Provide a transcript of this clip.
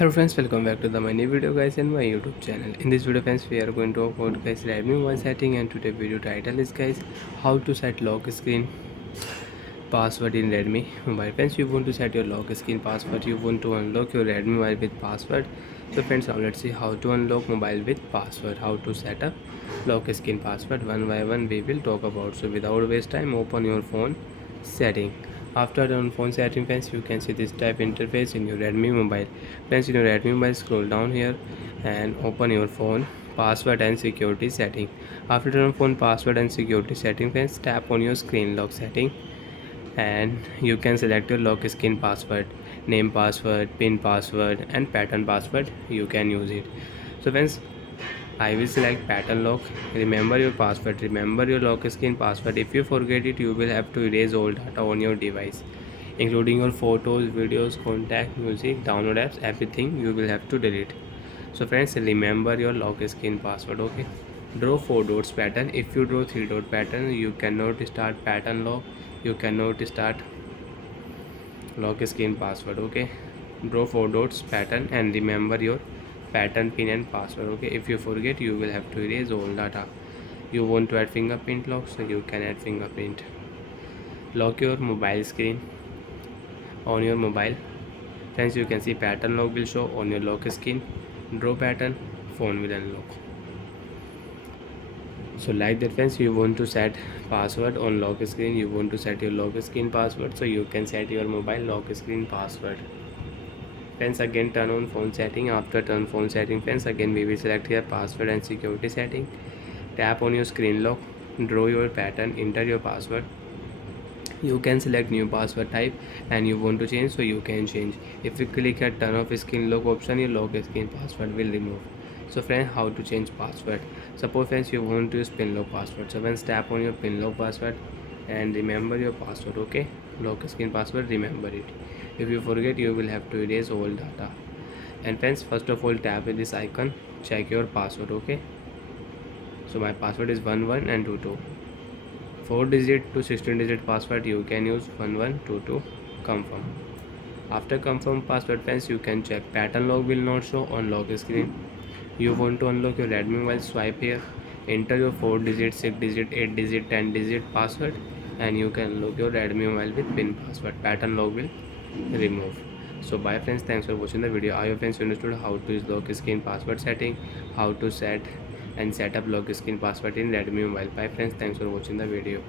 Hello friends, welcome back to my new video guys in my YouTube channel. In this video friends, we are going to talk about guys Redmi mobile setting, and today video title is guys how to set lock screen password in Redmi mobile. Friends, you want to set your lock screen password, you want to unlock your Redmi mobile with password. So friends, now let's see how to unlock mobile with password, how to set up lock screen password. One by one we will talk about. So without waste time, open your phone setting. After on phone setting friends, you can see this type interface in your Redmi mobile. Friends, in your Redmi mobile, scroll down here and open your phone password and security setting. After turn on phone password and security setting friends, tap on your screen lock setting and you can select your lock screen password, name password, pin password and pattern password. You can use it. So friends, I will select pattern lock. Remember your password, remember your lock screen password. If you forget it, you will have to erase all data on your device, including your photos, videos, contact, music, download apps, everything you will have to delete. So friends, remember your lock screen password. Okay, draw 4 dots pattern. If you draw 3 dot pattern, you cannot start pattern lock, you cannot start lock screen password. Okay, draw 4 dots pattern and remember your pattern, pin and password. Okay, if you forget, you will have to erase all data. You want to add fingerprint lock, so you can add fingerprint. Lock your mobile screen on your mobile. Friends, you can see pattern lock will show on your lock screen. Draw pattern, phone will unlock. So like that friends, you want to set password on lock screen, you want to set your lock screen password, so you can set your mobile lock screen password. Friends, again turn on phone setting. After turn phone setting friends, again we will select here password and security setting. Tap on your screen lock, draw your pattern, enter your password. You can select new password type and you want to change, so you can change. If you click at turn off screen lock option, your lock screen password will remove. So friends, how to change password? Suppose friends, you want to use pin lock password, so friends, tap on your pin lock password and remember your password. Okay, lock screen password, remember it. If you forget, you will have to erase all data. And friends, first of all, tap with this icon, check your password. Okay, so my password is 11 and 22. 4 digit to 16 digit password, you can use 1122. Confirm. After confirm password friends, you can check pattern lock will not show on lock screen. You want to unlock your Redmi mobile, swipe here, enter your 4 digit, 6 digit, 8 digit, 10 digit password and you can unlock your Redmi mobile with pin password. Pattern lock will remove. So bye friends, thanks for watching the video. I hope friends you understood how to use lock screen password setting, how to set and set up lock screen password in Redmi mobile. Bye friends, thanks for watching the video.